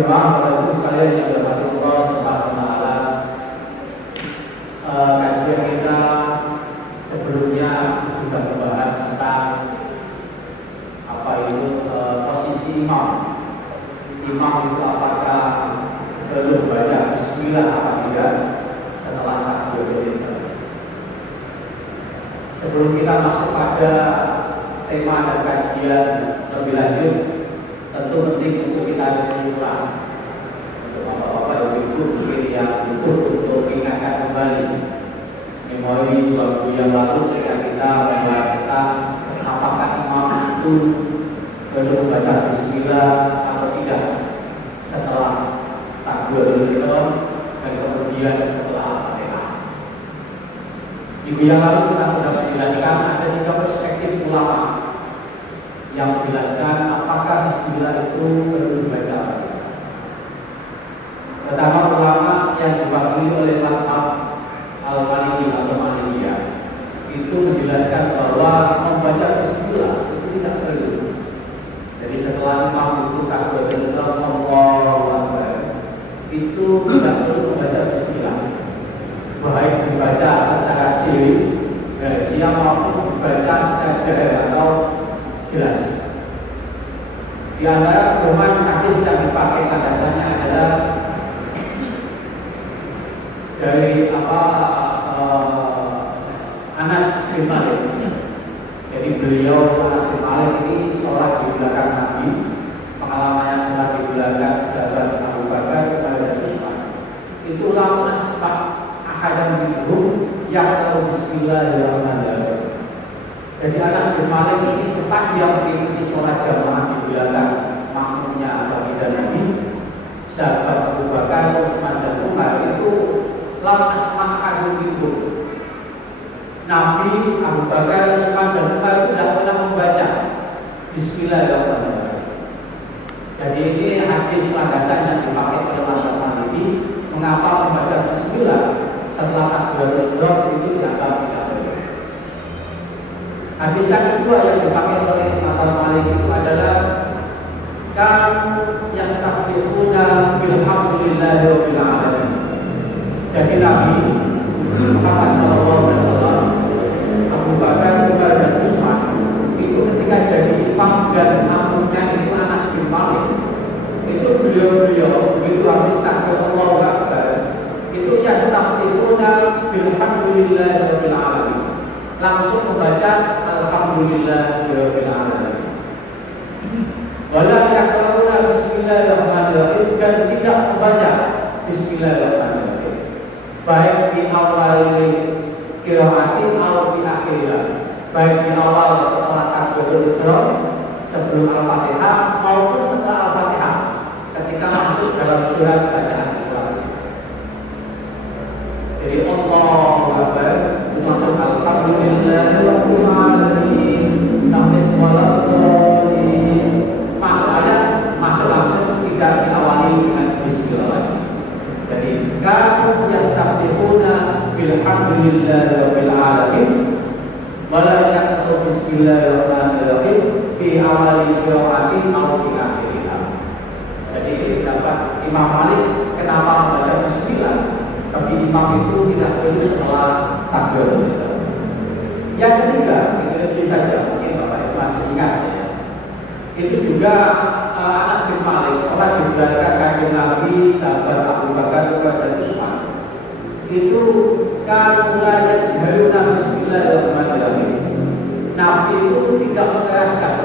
Jemaah Bapak Ibu sekalian yang dirahmati Allah Subhanahu wa taala, kajian kita sebelumnya sudah membahas tentang apa itu posisi imam. Imam itu apakah perlu baca bismillah apa tidak setelah takbiratul ihram. Sebelum kita masuk pada tema dan kajian lebih lanjut, tentu penting untuk kita ulang untuk bapak-bapak ibu mungkin yang butuh untuk mengingatkan kembali memori 2 minggu yang lalu ketika kita membahas tentang apakah imam itu perlu membaca bismillah atau tidak setelah takbiratul ihram dan kemudian setelah al-fatihah. Minggu yang lalu kita sudah menjelaskan ada 3 perspektif ulama yang menjelaskan apakah bismillah itu perlu dibaca. Pertama, ulama yang diwakili oleh mazhab Al-Maliki atau Malikiyah itu menjelaskan bahwa membaca bismillah itu tidak perlu. Jadi setelah imam itu takbiratul ihram Allahu Akbar, itu tidak perlu membaca bismillah. Baik dibaca secara sirri, maupun dibaca secara atau jelas. Di antara firman hadis yang dipakai landasannya adalah dari Anas bin Malik. Jadi beliau Anas bin Malik ini sholat di belakang Nabi, pengalamannya sholat di belakang sahabat Abu Bakar kepada Utsman. Itulah nasbah ahadan minhum yang tahu bismillahirrahmanirrahim. Jadi Anas bin Malik ini setelah dia mengikuti sholat jamaah di belakang makmumnya Baginda Nabi, sahabat Abu Bakar, Utsman dan Umar itu lam asma'ahum itu. Nabi, Abu Bakar, Utsman dan Umar itu tidak pernah membaca bismillahirrahmanirrahim. Jadi ini hadis landasan yang dipakai oleh mazhab Maliki mengapa membaca bismillah setelah takbiratul ihram itu dianggap tidak perlu. Hadis yang kedua yang dipakai oleh mazhab Maliki itu adalah kan yastaghfiruna bilhamdulillahi rabbil alamin. Jadi Nabi Muhammad sallallahu alaihi wasallam, Abu Bakar, Umar dan Utsman itu ketika jadi imam dan makmumnya itu Anas bin Malik, itu beliau begitu habis takbir Allahu Akbar itu yastaghfiruna bilhamdulillahi rabbil alamin, langsung membaca alhamdulillahi rabbil alamin. Wala yaqra'una bismillahirrahmanirrahim, dan tidak membaca bismillahirrahmanirrahim baik di awal qiraati atau di akhirnya, baik di awal setelah takbiratul ihram sebelum al-fatihah maupun setelah al-fatihah ketika masuk dalam surat bacaan surat. Jadi Allahu Akbar masuk alhamdulillahirabbil alamin sampai waladhdallin, masuk langsung tidak diawali dengan bismillah. Jadi kamu yastaghfiruna bilhamdulillahirabbil alamin wa la yaqulu bismillahirrahmanirrahim fi awali qiraati aw fi akhiriha. Jadi ini dapat Imam Malik kenapa membaca bismillah, tapi imam itu tidak perlu setelah takbiratul ihram. Yang ketiga, itu saja mungkin Bapak Ibu masih ingat ya. Itu juga Anas bin Malik sholat di belakang kanjeng Nabi, sahabat Abu Bakar dan Utsman. Itu kan mulai seharusnya bismillahirrahmanirrahim. Nabi itu tidak mengeraskan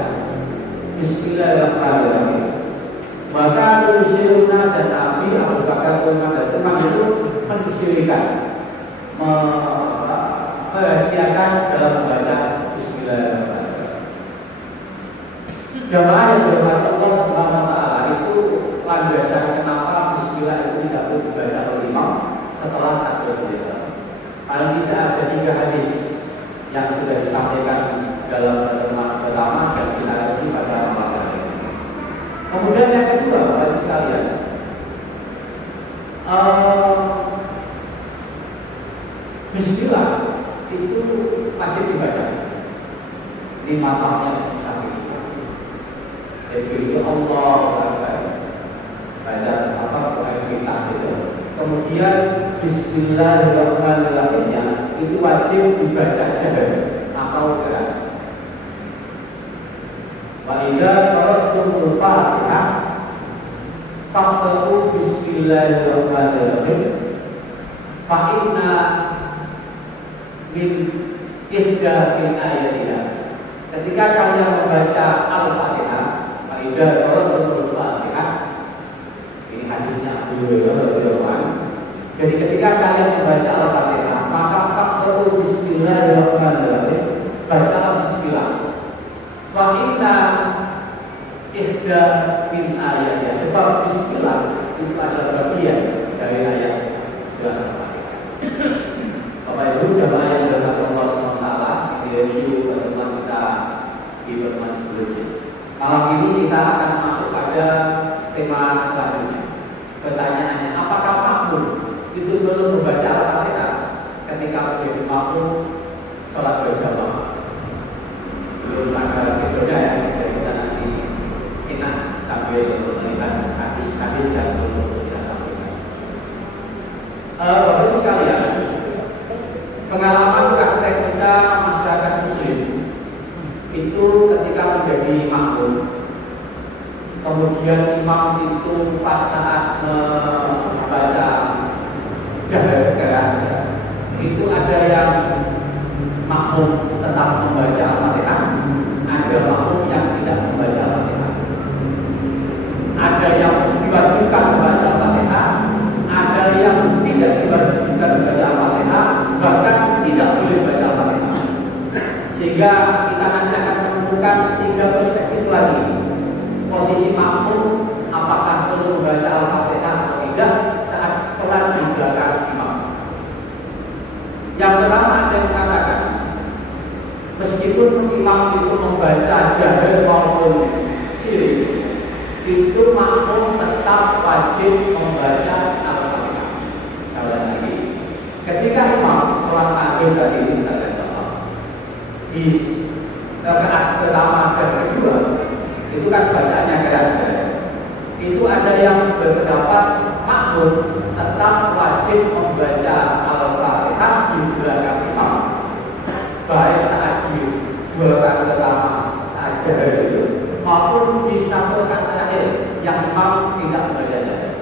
bismillahirrahmanirrahim. Bahkan Yusiruna dan Nabi Abu Bakar dan Utsman itu mendisirikan, merahasiakan dalam membaca bismillahirrahmanirrahim. Jamaah yang berhormat Allah Subhanahu wa taala itu landasan kenapa bismillah itu tidak perlu dibaca oleh imam setelah takbiratul ihram. Paling tidak ada 3 hadis yang sudah disampaikan dalam pertemuan pertama dan kita lagi pada malam hari. Kemudian yang kedua, Bapak Ibu sekalian, bismillah itu wajib dibaca. Ini matanya. Jadi Allah Akbar. baca apa kita itu. Kemudian Bismillahirrahmanirrahimnya itu wajib dibaca jahar atau keras. Wa idza qara'tumul Fatihah faqra'u Bismillahirrahmanirrahim fa inna min ihda min ayatiha. Ketika kalian membaca Al-Fatihah, fa idza qara'tumul Fatihah, ini hadisnya Abu Hurairah radhiyallahu anhu. Jadi ketika kalian membaca Al-Fatihah, maka faqra'u Bismillahirrahmanirrahim, bacalah bismillah. Fa inna ihda min ayatnya, sebab bismillah itu adalah bagian dari ayat surah Al-Fatihah. Bapak Ibu jamaah yang dirahmati Allah SWT, di review pertemuan kita di pertemuan sebelumnya. Malam ini kita akan masuk pada tema selanjutnya. Pertanyaannya, apakah makmum itu perlu membaca Al-Fatihah ketika menjadi makmum sholat berjamaah? Belum ada sebetulnya ya, kita nanti enak sambil melihat hadis-hadis yang perlu kita sampaikan. Bapak Ibu sekalian, pengalaman praktek kita masyarakat Muslim itu ketika menjadi makmum, kemudian imam itu pas saat membaca jahar keras, itu ada yang makmum tetap membaca Al-Fatihah, ada makmum yang tidak membaca Al-Fatihah, ada yang diwajibkan membaca Al-Fatihah, ada yang tidak diwajibkan membaca Al-Fatihah, bahkan tidak boleh membaca Al-Fatihah. Sehingga kita nanti akan menemukan 3 perspektif lagi. Posisi makmum, apakah perlu membaca Al-Fatihah atau tidak saat sholat di belakang imam. Yang pertama ada yang mengatakan, meskipun imam itu membaca jahar maupun sirri, itu makmum tetap wajib membaca Al-Fatihah. Sekali lagi, ketika imam sholat maghrib tadi kita contoh di rakaat pertama dan kedua, itu kan bacaannya keras. Itu ada yang berpendapat makmum tetap wajib membaca Al-Fatihah di belakang imam, baik saat di 2 rakaat pertama saat jahar itu maupun di 1 rakaat terakhir yang imam tidak membaca jahar.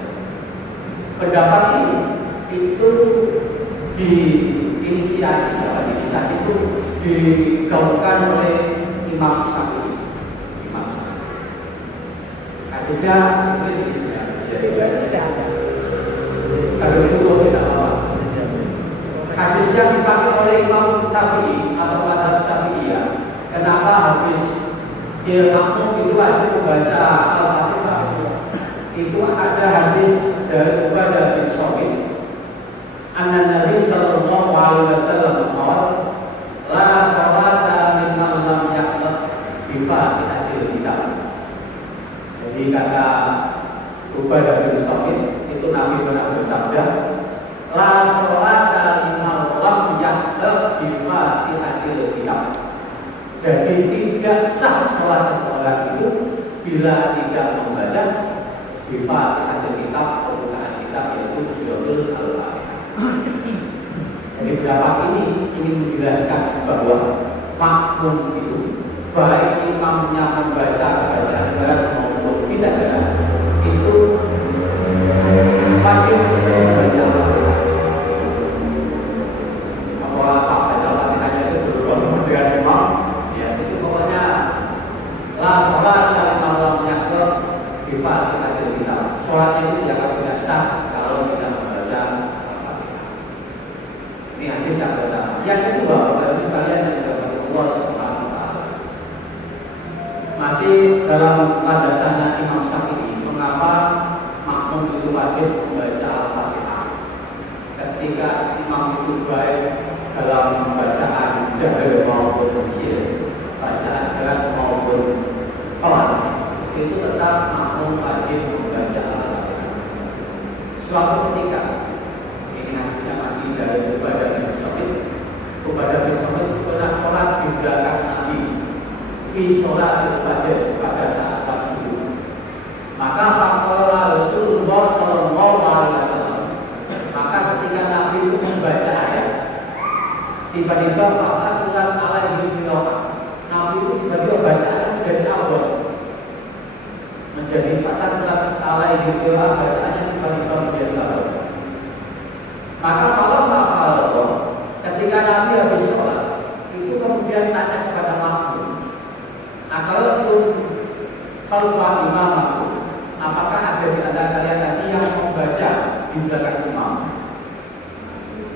Pendapat ini itu diinisiasi itu digaungkan oleh Imam Syafi'i. Hadisnya itu jadi tidak ada. Kalau itu tidak apa. Hadis yang dipakai oleh Imam Syafi'i atau mazhab Syafi'iyah. Kenapa habis makmum itu wajib membaca Al-Fatihah? Itu ada hadis dari Ubadah bin Samit. An-Nabi sallallahu alaihi wasallam qala la salata liman lam yaqra bi Fatihatil Kitab. Jadi kata Ubadah bin Samit itu Nabi pernah bersabda, la salata liman lam yaqra bi Fatihatil Kitab. Jadi tidak sah salat seseorang itu bila tidak membaca bi Fatihatil Kitab, pembukaan kitab yaitu Suratul Al-Fatihah. Jadi pendapat ini ingin menjelaskan bahwa makmum itu baik imamnya membaca bacaan keras maupun tidak keras itu wajib membaca Al-Fatihah. Apakah baca Al-Fatihahnya itu berubah dengan imam? Ya itu pokoknya la sholat liman lam yaqra bi Fatihatil Kitab. Sholatnya itu tidak sah kalau tidak membaca Al-Fatihah. Ini hadis yang pertama. Yang kedua, Bapak sekalian yang dirahmati Allah Subhanahu wa taala. Masih dalam landasan Imam Syafi'i, mengapa makmum itu wajib membaca Al-Fatihah? Ketika imam itu baik dalam bacaan jahar maupun sirri, bacaan keras maupun pelan, itu tetap makmum wajib membaca Al-Fatihah. Suatu ketika, ini hadisnya masih dari Ubadah bin Samit. Ubadah bin Samit pernah sholat di belakang Nabi fi sholat al-fajr pada saat subuh. Maka faqala Rasulullah tiba-tiba pasal tulang alaihi birohmah. Nabi itu tiba-tiba bacaannya menjadi awal, menjadi pasal tulang alaihi birohmah, bacaannya tiba-tiba menjadi awal. Maka kalau maaf ketika Nabi habis sholat itu kemudian tanya kepada makmum, nah kalau itu khalfah imam aku, apakah ada di antara kalian tadi yang membaca di belakang imam?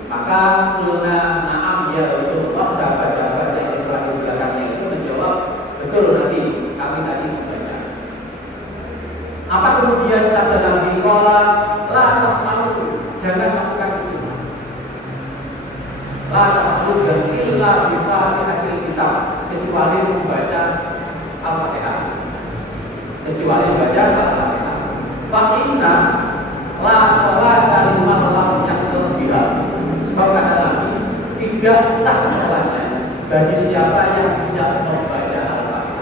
Maka kulna na'am ya Rasulullah, sahabat-sahabat yang telah di belakangnya itu menjawab, betul Nabi, kami tadi membaca. Apa kemudian sabda Nabi, qala la taf'alu, jangan lakukan itu. La taf'alu dan illa bi fatihatil kitab, kecuali membaca Al-Fatihah. Kecuali membaca Al-Fatihah. Fa inna la sholata liman lam yaqul bilal. Sebab kata Nabi, tidak sah sholatnya bagi siapa yang tidak membaca Al-Fatihah.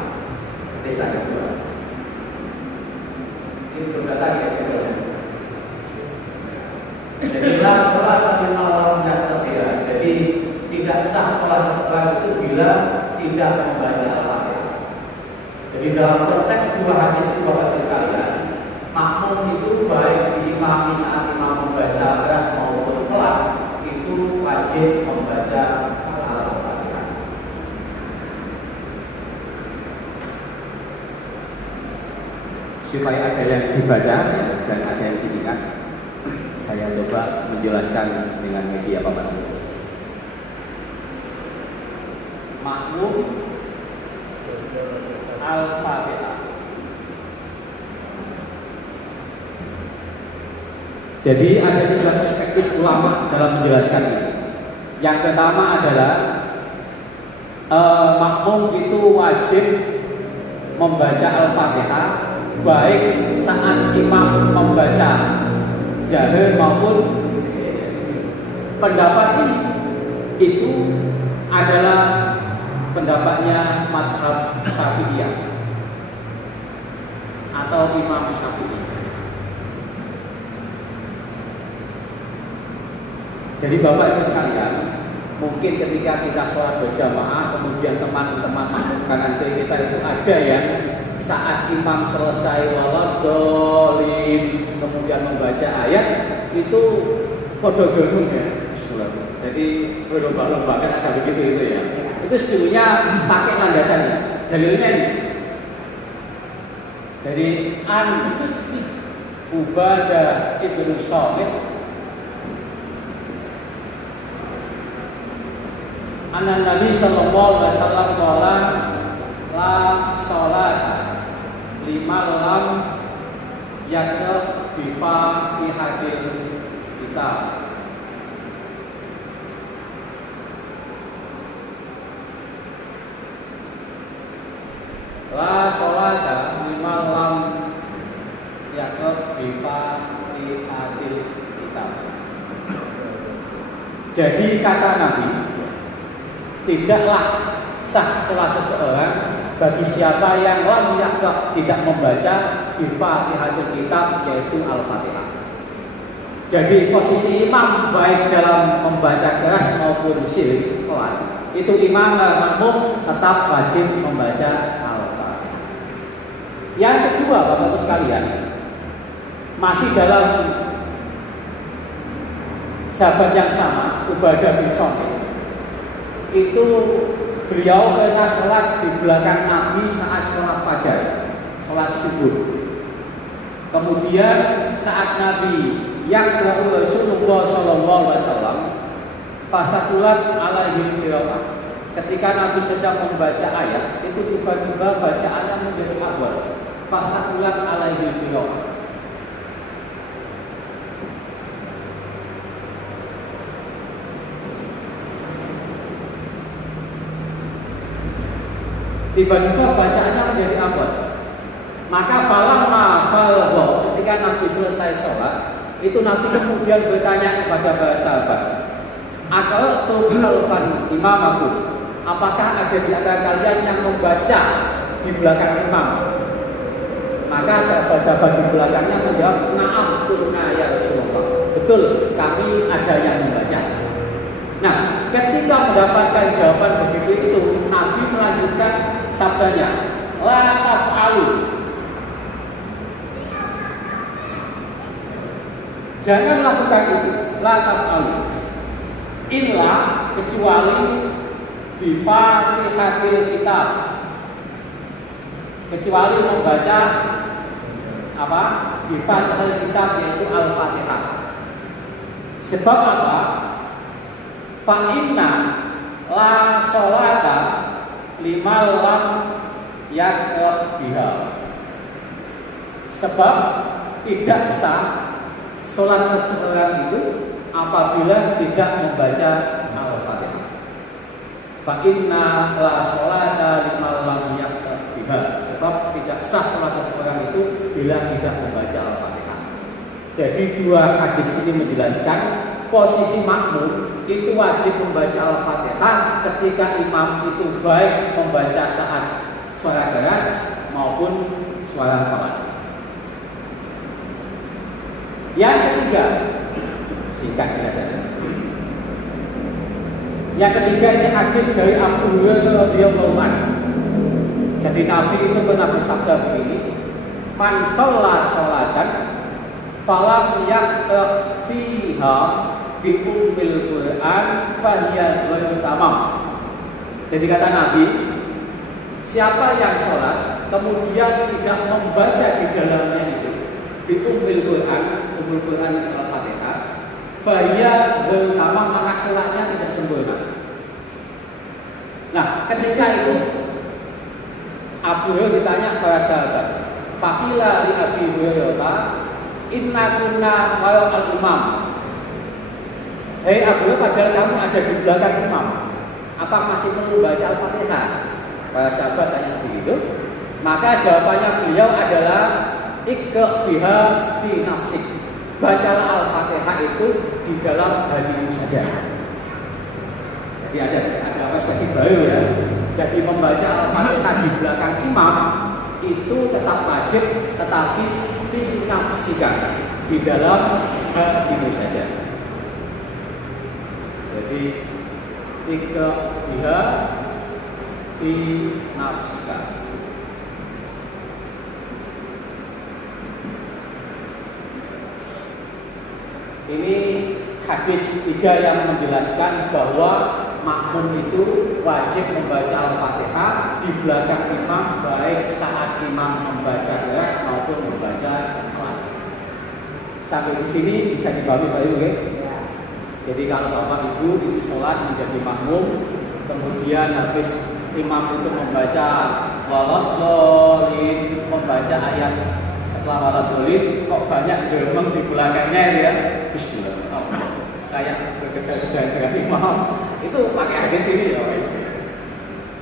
Itu saya kedua. Ini berkata ya kedua. Jadi la sholat liman lam yaqul bilal. Jadi tidak sah sholat seseorang itu bila tidak membaca Al-Fatihah. Jadi dalam konteks dua hadis itu bapak sekalian, makmum itu baik diimami saat imam membaca keras maupun pelan, itu wajib membaca Al-Fatihah. Supaya ada yang dibaca dan ada yang diingat, saya coba menjelaskan dengan media papan tulis. Makmum Al-Fatihah. Jadi ada tiga perspektif ulama dalam menjelaskan ini. Yang pertama adalah makmum itu wajib membaca Al-Fatihah baik saat imam membaca zahir maupun pendapat ini itu adalah pendapatnya madhab Syafi'iyah atau Imam Syafi'i. Jadi Bapak Ibu sekalian, mungkin ketika kita sholat berjamaah, kemudian teman-teman kanan kiri kita itu ada yang saat imam selesai waladhdallin kemudian membaca ayat itu podo-podo ya. Jadi berlomba-lomba kan ada begitu itu ya. Itu sesungguhnya pakai landasannya. Dalilnya ini. Jadi An Ubadah ibnu Samit Anan Nabi sallallahu alaihi wasallam qala la sholata liman lam yaqra bi fatihatil kitab. La sholata liman lam yaqra bi fatihatil kitab. Jadi kata Nabi, tidaklah sah sholat seseorang bagi siapa yang lam yaqra, tidak membaca bi fatihatil kitab, yaitu Al-Fatihah. Jadi posisi imam baik dalam membaca keras maupun sir pelan, itu imam dan makmum tetap wajib membaca Al-Fatihah. Yang kedua, Bapak Ibu sekalian, masih dalam sahabat yang sama, Ubadah bin Samit, itu beliau pernah sholat di belakang Nabi saat sholat fajar, sholat subuh. Kemudian saat Nabi yang ke Rasulullah sallallahu alaihi wasallam fasakulat alaihi qiraah. Ketika Nabi sedang membaca ayat, itu tiba-tiba bacaannya menjadi awal. Fasakulat alaihi qiraah. Tiba-tiba bacaannya menjadi awal. Maka falamma faragha, ketika Nabi selesai sholat, itu Nabi kemudian bertanya kepada para sahabat, "Aqra'tum khalfan imamakum?" Apakah ada di antara kalian yang membaca di belakang imam? Maka sahabat-sahabat di belakangnya menjawab, "Na'am, qulna ya Rasulullah." Betul, kami ada yang membaca. Nah, ketika mendapatkan jawaban begitu itu, Nabi melanjutkan sabdanya, la taf'alu. Jangan lakukan itu, la taf'alu. Illa kecuali bi Fatihatil kitab. Kecuali membaca apa? Bi Fatihatil kitab, yaitu Al-Fatihah. Sebab apa? Fa inna la sholata liman lam yaqra biha. Sebab tidak sah sholat seseorang itu apabila tidak membaca Al-Fatihah. Fa inna la sholata liman lam yaqra biha. Sebab tidak sah sholat seseorang itu bila tidak membaca Al-Fatihah. Jadi dua hadis ini menjelaskan posisi makmum itu wajib membaca Al-Fatihah ketika imam itu baik membaca saat suara keras maupun suara pelan. Yang ketiga, singkat saja. Yang ketiga ini hadis dari Abu Hurairah radhiyallahu anhu. Jadi Nabi itu pernah bersabda begini, man shalla sholatan falam yaqra fiha bi ummil Qur'an fahiya ghairu tamam. Jadi kata Nabi, siapa yang sholat kemudian tidak membaca di dalamnya itu bi ummil Qur'an, ummul Qur'an itu Al-Fatihah, fahiya ghairu tamam, maka sholatnya tidak sempurna. Nah, ketika itu Abu Hurairah ditanya para sahabat, faqila li Abi Hurairah inna kunna wara al-imam. Hei Abu Hurairah, padahal kami ada di belakang imam, apa masih perlu baca Al-Fatihah? Para sahabat tanya begitu. Maka jawabannya beliau adalah iqra biha fi nafsik. Bacalah Al-Fatihah itu di dalam hatimu saja. Jadi ada perspektif baru ya. Jadi membaca Al-Fatihah di belakang imam itu tetap wajib, tetapi fi nafsika, di dalam hatimu saja. Jadi iqra biha fi nafsika. Ini hadis 3 yang menjelaskan bahwa makmum itu wajib membaca Al-Fatihah di belakang imam, baik saat imam membaca keras maupun membaca pelan. Sampai di sini bisa dipahami Pak Ibu ya? Jadi kalau Bapak Ibu itu sholat menjadi makmum, kemudian habis imam itu membaca waladhdallin, membaca ayat setelah waladhdallin, kok banyak dermeng di belakangnya itu ya? Bismillah. Kayak berkejar-kejar dengan imam, itu pakai hadis ini ya.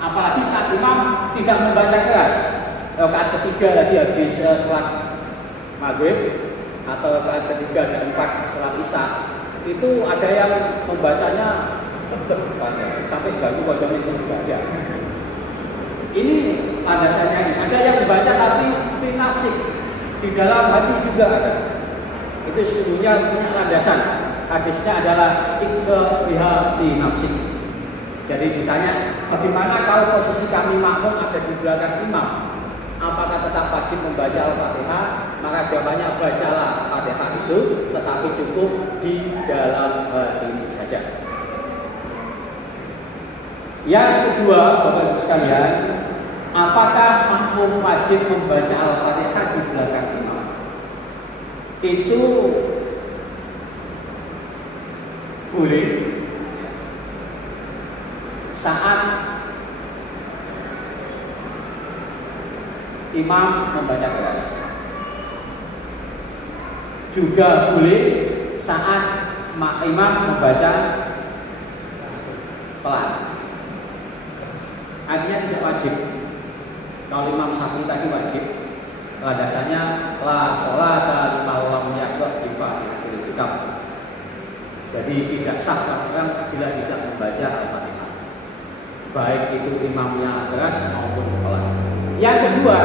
Apalagi saat imam tidak membaca keras. Rakaat ketiga tadi habis sholat maghrib atau rakaat ketiga dan 4 sholat isya, itu ada yang membacanya sampai ganggu wajahnya itu juga ada. Ini landasannya ini. Ada yang membaca tapi fi nafsik, di dalam hati juga ada. Itu sesungguhnya punya landasan. Hadisnya adalah iqra biha fi nafsik. Jadi ditanya, bagaimana kalau posisi kami makmum ada di belakang imam? Apakah tetap wajib membaca Al-Fatihah? Maka jawabannya bacalah Fatihah itu, tetapi cukup di dalam hati saja. Yang kedua, Bapak Ibu sekalian, apakah makmum wajib membaca Al-Fatihah di belakang imam? Itu boleh saat imam membaca keras. Juga boleh saat imam membaca pelan. Artinya tidak wajib. Kalau Imam Syafi'i tadi wajib, landasannya la sholata liman lam yaqra bi Fatihatil kitab. Jadi tidak sah seorang bila tidak membaca Al-Fatihah, baik itu imamnya keras maupun pelan. Yang kedua,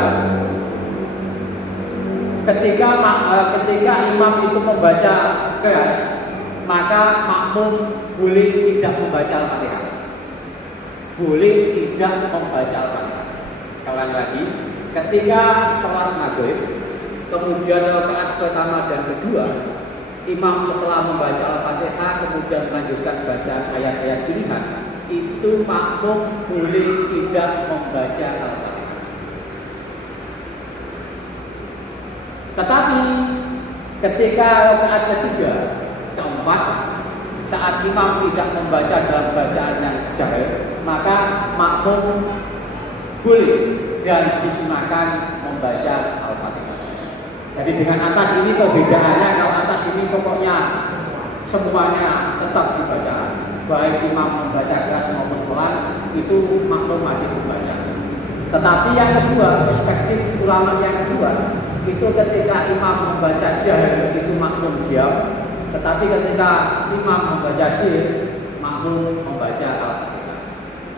ketika imam itu membaca keras, maka makmum boleh tidak membaca Al-Fatihah. Boleh tidak membaca Al-Fatihah. Sekali lagi, ketika sholat maghrib, kemudian rakaat pertama dan kedua, imam setelah membaca Al-Fatihah kemudian melanjutkan bacaan ayat-ayat pilihan, itu makmum boleh tidak membaca Al-Fatihah. Tetapi ketika rakaat ketiga, keempat, saat imam tidak membaca dalam bacaan yang jahar, maka makmum boleh dan disunahkan membaca Al-Fatihah. Jadi dengan atas ini perbedaannya, kalau atas ini pokoknya semuanya tetap dibaca, baik imam membaca keras maupun pelan, itu makmum wajib membaca. Tetapi yang kedua, perspektif ulama yang kedua, itu ketika imam membaca jahar itu makmum diam, tetapi ketika imam membaca sir, makmum membaca Al-Fatihah.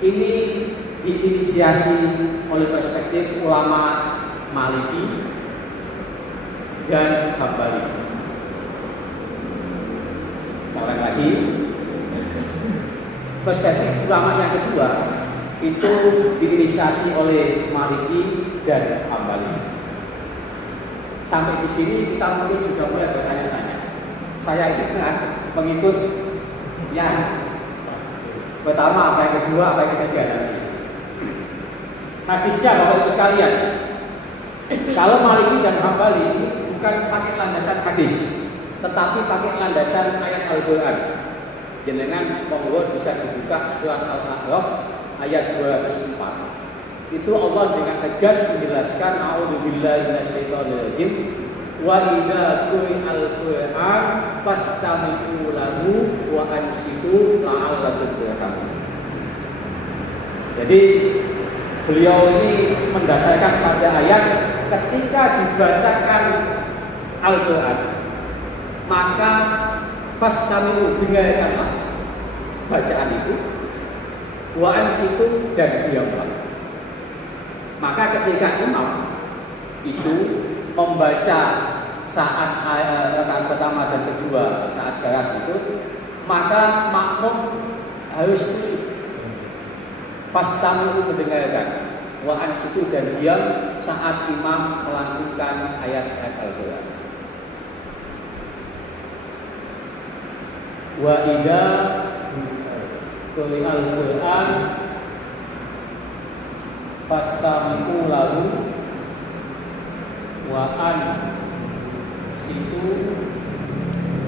Ini diinisiasi oleh perspektif ulama Maliki dan Hambali. Sekali lagi, perspektif ulama yang kedua itu diinisiasi oleh Maliki dan Hambali. Sampai di sini kita mungkin sudah mulai bertanya-tanya. Saya ingat pengikut yang pertama, apa yang kedua, apa yang ketiga nanti. Hadisnya Bapak Ibu sekalian, kalau Maliki dan Hambali ini bukan pakai landasan hadis, tetapi pakai landasan ayat Al-Quran. Jenengan monggo bisa dibuka surat Al-A'raf ayat 204. Itu Allah dengan tegas menjelaskan a'udzubillahi minasyaitonirrajim wa idza quri'al Qur'an fastami'u lahu wa ansitu la'allakum turhamun. Jadi beliau ini mendasarkan pada ayat ketika dibacakan Al-Quran, maka fastami'u, dengarkanlah bacaan itu, wa ansitu, dan diamlah. Maka ketika imam itu membaca saat rakaat pertama dan kedua saat keras itu, maka makmum harus khusyuk. Fastami'u, mendengarkan, wa ansitu, dan diam saat imam melantunkan ayat-ayat Al-Quran. Wa idza quri'al Qur'an fastami'u lahu wa ansitu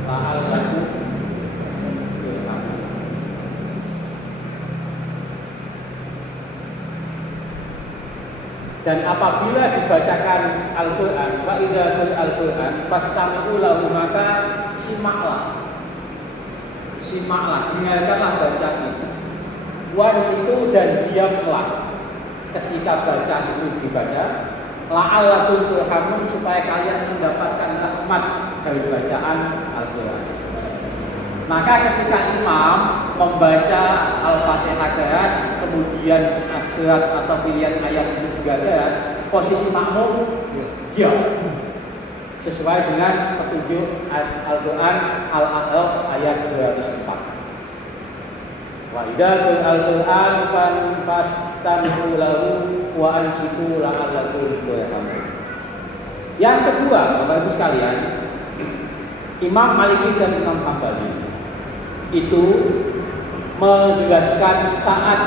la'allakum turhamun. Dan apabila dibacakan Al-Quran, wa idza quri'al Qur'an fastami'u lahu, maka simaklah, dengarkanlah bacaan itu. Wa ansitu, dan diamlah ketika bacaan itu dibaca, la'allakum turhamun, supaya kalian mendapatkan rahmat dari bacaan Al-Quran. Maka ketika imam membaca Al-Fatihah keras, kemudian surat atau pilihan ayat itu juga keras, posisi makmum diam, sesuai dengan petunjuk Al-Quran Al-A'raf ayat 204. Wa idza quri'al Qur'an fastami'u lahu wa ansitu la'allakum turhamun. Yang kedua, Bapak Ibu sekalian, Imam Maliki dan Imam Hambali itu menjelaskan saat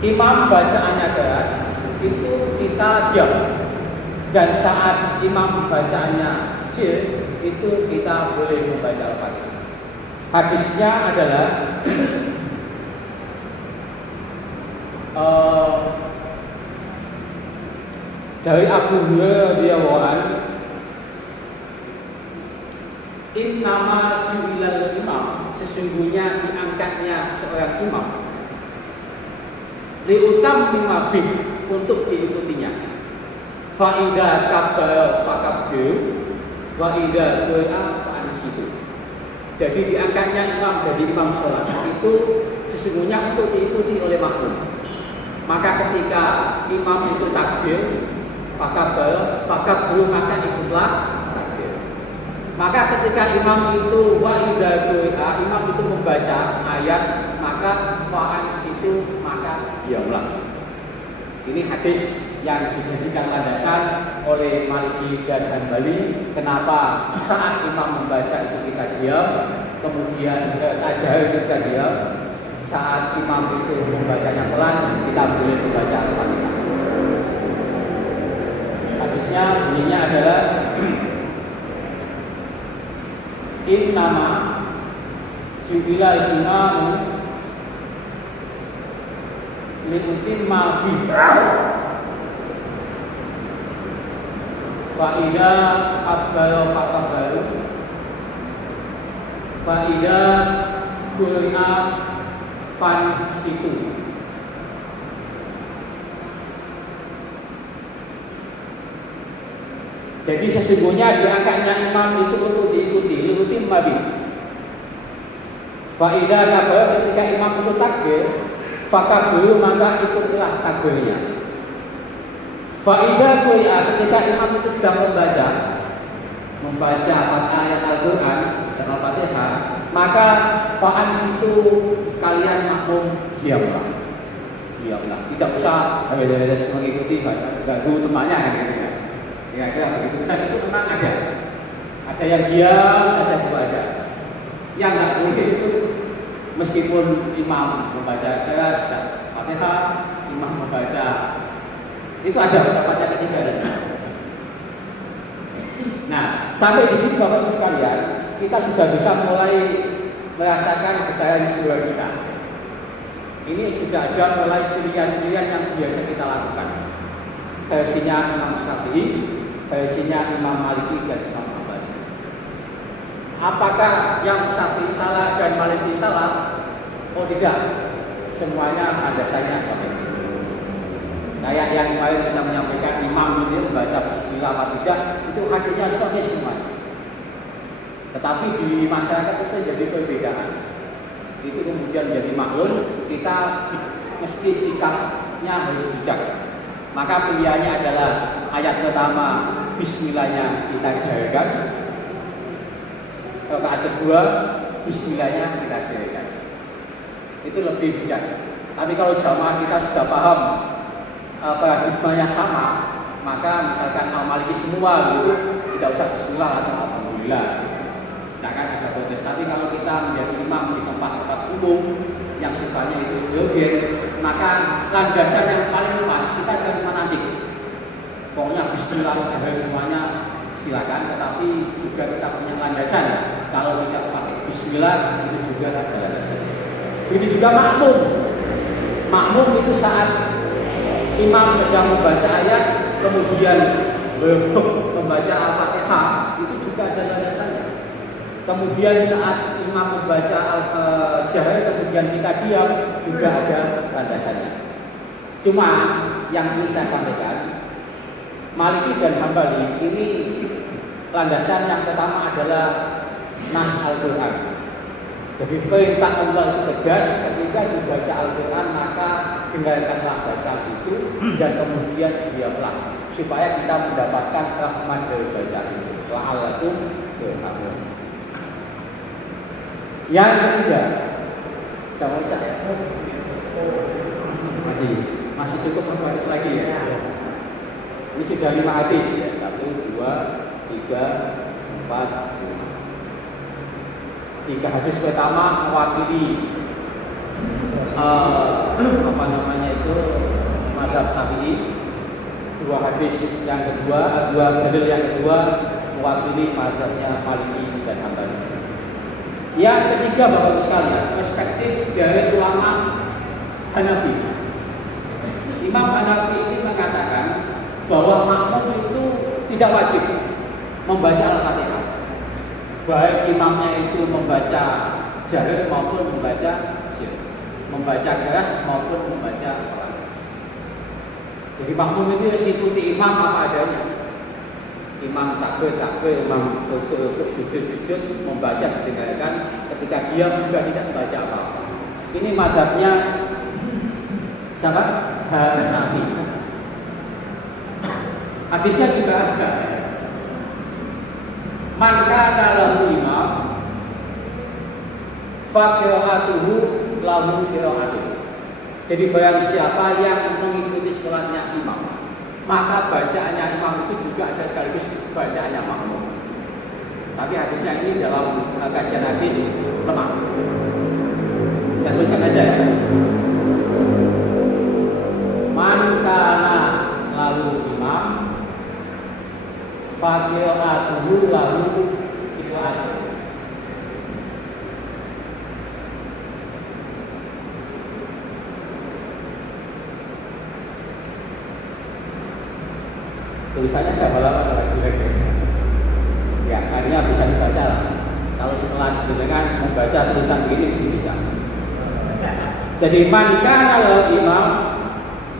imam bacaannya keras itu kita diam, dan saat imam bacaannya jir itu kita boleh membaca Al-Fatihah. Hadisnya adalah dari Abu Hurairah radhiyallahu anhu, innama ju'ilal imam, sesungguhnya diangkatnya seorang imam, liutammima bih, untuk diikutinya. Fa idza kabbara fakabbir wa idza qira'a fa'ansitu. Jadi diangkatnya imam jadi imam sholat itu sesungguhnya untuk diikuti oleh makmum. Maka ketika imam itu takbir, fakabir, maka ikutlah takbir. Maka ketika imam itu imam itu membaca ayat, maka fa'an situ, maka diamlah. Ini hadis yang dijadikan landasan oleh Maliki dan Hambali. Kenapa saat imam membaca itu kita diam, kemudian saja itu kita diam. Saat imam itu membacanya pelan, kita boleh membaca Al-Fatihah. Hadisnya bunyinya adalah innama ju'ilal imamu liutimma bihi fa'idha abbala fa'kabaru fa'idha kuri'a fan situ. Jadi sesungguhnya diangkatnya imam itu untuk diikuti, liutimma bihi. Fa'idha kabar, ketika imam itu takbir, fakabiru, maka ikutilah takbirnya. Fa'idha kui'a, ketika imam itu sedang membaca ayat Al-Quran dan Al-Fatihah, maka fa'an situ kalian makmum diamlah. Tidak usah beres-beres mengikuti ganggu temannya gitu. Ya kira begitu. Kita itu memang ada yang diam saja itu aja. Yang nggak boleh itu meskipun imam membaca keras Fatihah, imam membaca itu ada pendapatnya ketiga dan. Nah, sampai di sini Bapak Ibu sekalian, kita sudah bisa mulai merasakan getaran jiwa kita. Ini sudah ada mulai pilihan-pilihan yang biasa kita lakukan. Versinya Imam Syafi'i, versinya Imam Maliki dan Imam Hambali. Apakah yang Syafi'i salah dan Maliki salah? Oh tidak, semuanya landasannya sama. Kayak yang kemarin kita menyampaikan imam itu membaca bismillah atau tidak, itu hadisnya sahih semua. Tetapi di masyarakat itu jadi perbedaan. Itu kemudian menjadi maklum, kita mesti sikapnya harus bijak. Maka pilihannya adalah ayat pertama bismillahnya kita jaharkan, rakaat kedua bismillahnya kita jaharkan. Itu lebih bijak. Tapi kalau jamaah kita sudah paham paradigmanya sama, maka misalkan Maliki semua gitu, tidak usah bismillah langsung alhamdulillah. Nah kan ada protes. Tapi kalau kita menjadi imam di tempat-tempat umum yang sifatnya itu heterogen, maka landasan yang paling pas kita jangan menanti. Pokoknya bismillah jaga semuanya silakan, tetapi juga kita punya landasan. Kalau tidak pakai bismillah itu juga ada landasan. Ini juga makmum. Makmum itu saat imam sedang membaca ayat, kemudian membaca Al-Fatihah, itu juga ada landasannya. Kemudian saat imam membaca al-jahar, kemudian kita diam, juga ada landasannya. Cuma yang ingin saya sampaikan, Maliki dan Hambali ini landasan yang pertama adalah nas Al-Quran. Jadi perintah Allah itu tegas, ketika dibaca Al-Quran maka dengarkanlah bacaan itu dan kemudian diamlah, supaya kita mendapatkan rahmat dari bacaan itu. Wa'alakum turhamun. Yang ketiga, sudah mau bisa ya? Masih cukup satu hadis lagi ya. Ini sudah 5 hadis ya. 1, 2, 3, 4, 5. 3 hadis pertama mewakili mazhab Syafi'i. 2 hadis yang kedua, 2 dalil yang kedua mewakili mazhabnya Maliki dan Hambali. Yang ketiga Bapak Ibu sekalian, perspektif dari ulama Hanafi. Imam Hanafi ini mengatakan bahwa makmum itu tidak wajib membaca Al-Fatihah. Baik imamnya itu membaca jahar maupun membaca sir, membaca keras maupun membaca pelan. Jadi makmum itu harus mengikuti imam apa adanya. Imam takbir, imam rukuk, sujud, membaca didengarkan. Ketika diam juga tidak membaca apa-apa. Ini mazhabnya siapa? Hanafi. Hadisnya juga ada. Man kana lahu imam faqira'atuhu lahu qira'atuhu. Jadi barang siapa yang mengikuti sholatnya imam, maka bacaannya imam itu juga ada sekaligus bacaannya makmum. Tapi hadisnya ini dalam kajian hadis lemah. Saya tuliskan aja ya. Man kana lahu imam faqira'atuhu lahu qira'atuhu. Tulisannya lama kalau jelek ya, akhirnya bisa dibaca lah. Kalau sekelas dengan membaca tulisan ini bisa. Jadi man kana lahu imam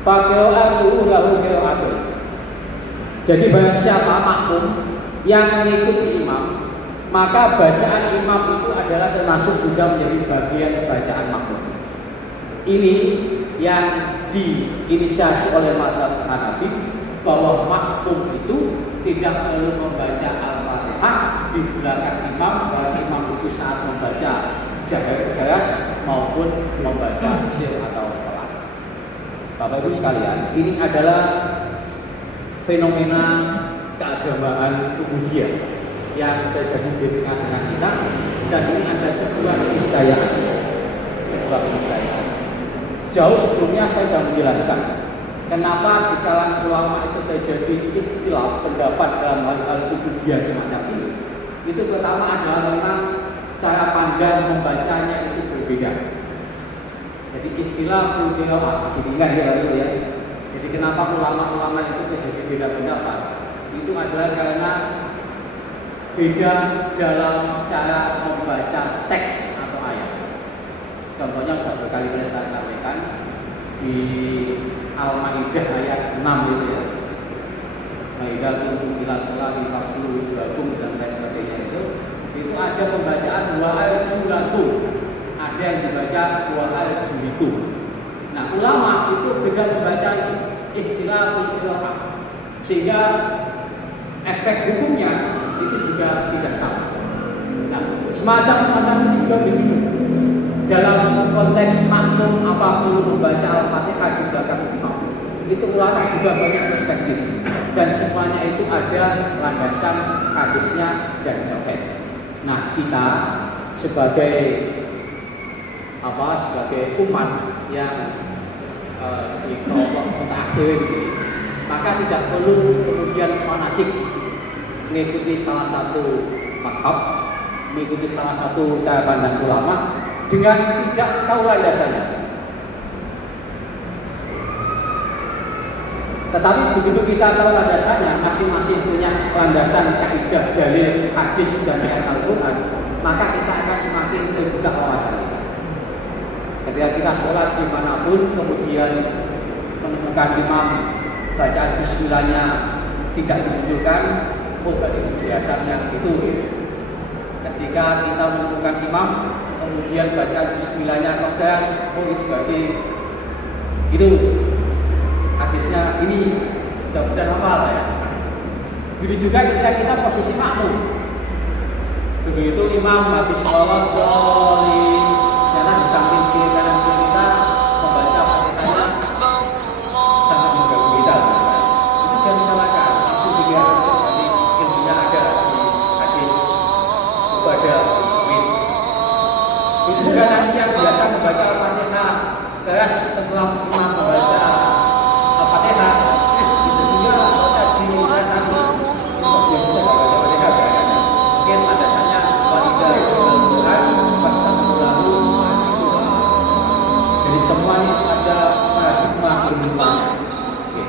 faqira'atuhu lahu qira'atuhu. Jadi barang siapa makmum yang mengikuti imam, maka bacaan imam itu adalah termasuk juga menjadi bagian bacaan makmum. Ini yang diinisiasi oleh mazhab Hanafi, bahwa makmum itu tidak perlu membaca Al-Fatihah di belakang imam, bahwa imam itu saat membaca jahar keras maupun membaca sir atau pelan. Bapak Ibu sekalian, ini adalah fenomena keagamaan Ubudiyah yang terjadi di tengah-tengah kita, dan ini ada sebuah keniscayaan. Jauh sebelumnya saya sudah menjelaskan kenapa di kalangan ulama itu terjadi ikhtilaf pendapat dalam hal-hal ubudiyah semacam ini. Itu pertama adalah memang cara pandang membacanya itu berbeda. Jadi ikhtilaf qiraah, masih ingat ya lalu ya. Jadi kenapa ulama-ulama itu terjadi beda pendapat? Itu adalah karena beda dalam cara membaca teks atau ayat. Contohnya sudah berkali-kali saya sampaikan di Al-Maidah ayat 6 itu ya. Maidah kuntum ila sholati fasulu wujuhakum dan lain sebagainya itu ada pembacaan wa arjulakum, ada yang dibaca wa arjulikum. Nah, ulama itu dengan membaca itu ikhtilaful qiraah, sehingga efek hukumnya itu juga tidak sama. Nah, semacam ini juga begitu. Dalam konteks makmum apa perlu membaca Al-Fatihah di belakang imam, itu ulama juga banyak perspektif, dan semuanya itu ada landasan hadisnya dan sahih. Nah, kita sebagai umat yang di kelompok mutakhir ini, maka tidak perlu kemudian fanatik mengikuti salah satu mazhab, mengikuti salah satu cara pandang ulama dengan tidak tahu landasannya. Tetapi begitu kita tahu landasannya, masing-masing punya landasan kaidah dalil hadis dan ayat Al-Quran, maka kita akan semakin terbuka wawasan kita. Ketika kita sholat dimanapun, kemudian menemukan imam bacaan bismillahnya tidak dimunculkan, oh berarti itu biasanya itu. Ketika kita menemukan imam kemudian bacaan bismillahnya kok keras, oh itu berarti itu hadisnya ini mudah-mudahan hafal ya. Begitu juga ketika kita posisi makmum, begitu imam habis sholat dolim, ternyata di samping kiri kanan kita membaca Fatihahnya sangat mengganggu kita. Itu jangan disalahkan, langsung dilihat berarti ilmunya ada di hadis ibadah sawit. Itu juga nanti yang biasa membaca Al-Fatihah keras setelah imam membaca Al-Fatihah, itu juga bisa dirasani. Kok dia bisa baca Al-Fatihah kayaknya? Mungkin landasannya walidah Al-Quran fastaghfirulahu wa'ajibulah. Jadi semuanya itu ada paradigma ilmuannya. Oke.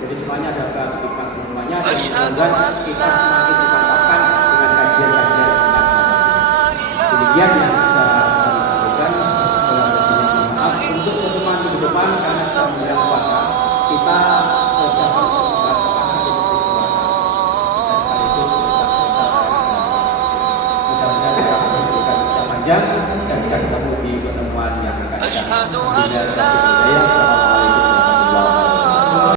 Jadi semuanya ada paradigma ilmuannya, dan mudah-mudahan kita semakin dimantapkan dengan kajian-kajian semacam ini. Demikian yang bisa kami sampaikan. Maaf untuk pertemuan minggu depan karena sudah menjelang puasa, kita persiapan membahas tentang hadis puasa dan sekaligus tentang perintah puasa. Mudah-mudahan kita bisa memberikan usia panjang dan bisa ketemu di pertemuan yang akan datang.